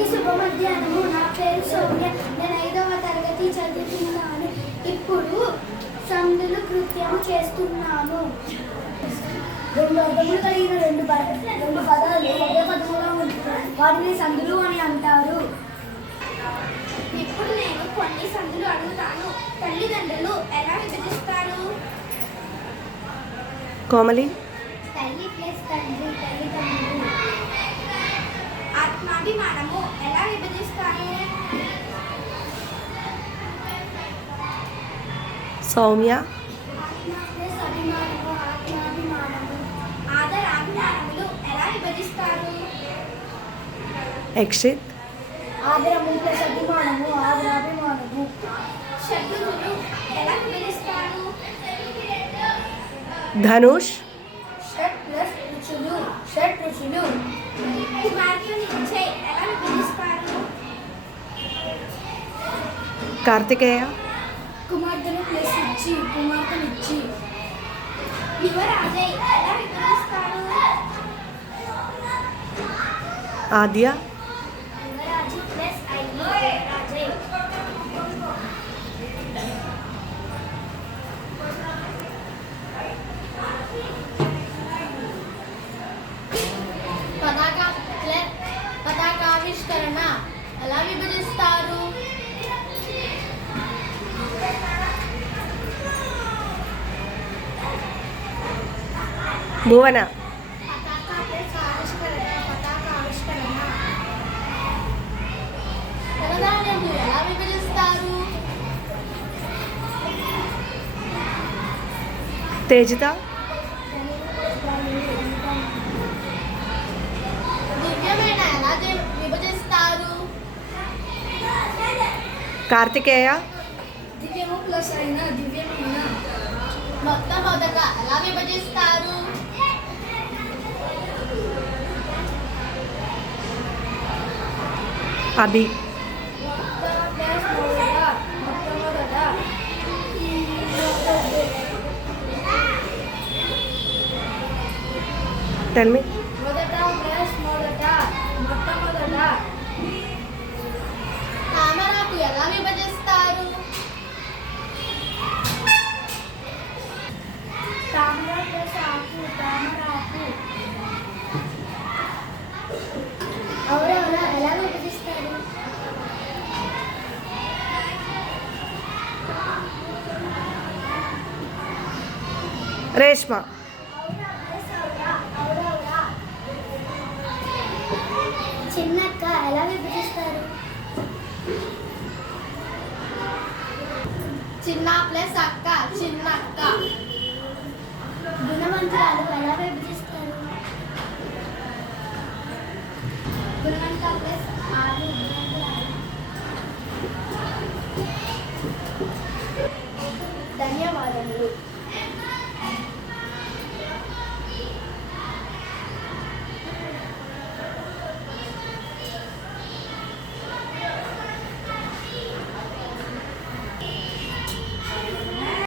అందరికీ శుభ మధ్యాహ్నము. నా పేరు సౌమ్య. నేను 5వ తరగతి చదువుతున్నాను. ఇప్పుడు సందులు కృత్యము చేస్తున్నాను. రెండు అర్థములు కలిగిన రెండు పదాలు ఒకే పదముగా ఉంటాయి. వాటిని సందులు అని అంటారు. ఇప్పుడు నేను కొన్ని సందులు అడుగుతాను. తల్లిదండ్రులు ఎలా విభజిస్తారు? కోమలి. తల్లి ప్లస్ తండ్రి, తల్లిదండ్రులు. ఆత్మాభిమానము ఎలా విభజిస్తారు? సౌమ్య. ఆత్మ ప్లస్ అభిమానము, ఆత్మాభిమానము. ఆదరాభిమానములు ఎలా విభజిస్తారు? యక్షిత్. ఆదరము ప్లస్ అభిమానము, ఆదరాభిమానము. షడ్రుచులు ఎలా విభజిస్తారు? ధనుష్. షట్ ప్లస్ రుచులు, షట్ రుచులు. కుమార్తెనిచ్చే ఎలా విభజిస్తారు? కార్తికేయ. కుమార్తెను ప్లస్ ఇచ్చి, కుమార్తెనిచ్చి. యువరాజై ఎలా విభజిస్తారు? ఆద్య. యువరాజు ప్లస్ అయ్యి, రాజై. పతాకావిష్కరణ ఎలా విభజిస్తారు? భువన. ధనధాన్యములు ఎలా విభజిస్తారు? తేజిత. దివ్యమైన ఎలా విభజిస్తారు? కార్తికేయ. దివ్యము ప్లస్ అయిన, దివ్యమైన. మొట్టమొదట ఎలా విభజిస్తారు? అభి. ప్లస్ మొట్టమొదట. Tell me. మొదట ప్లస్ మొట్టమొదట. తామరాకు ఎలా విభజిస్తారు? తామర ప్లస్ ఆకు, తామరాకు. ఔరవల ఎలా విభజిస్తారు? రేష్మ. చిన్నక్క ఎలా విభజిస్తారు? చిన్న ప్లస్ అక్క, చిన్నక్క. గుణవంతురాలు ఎలా విభజిస్తారు? గుణవంత ప్లస్ ఆరు, గుణవంతురాలు. ధన్యవాదములు.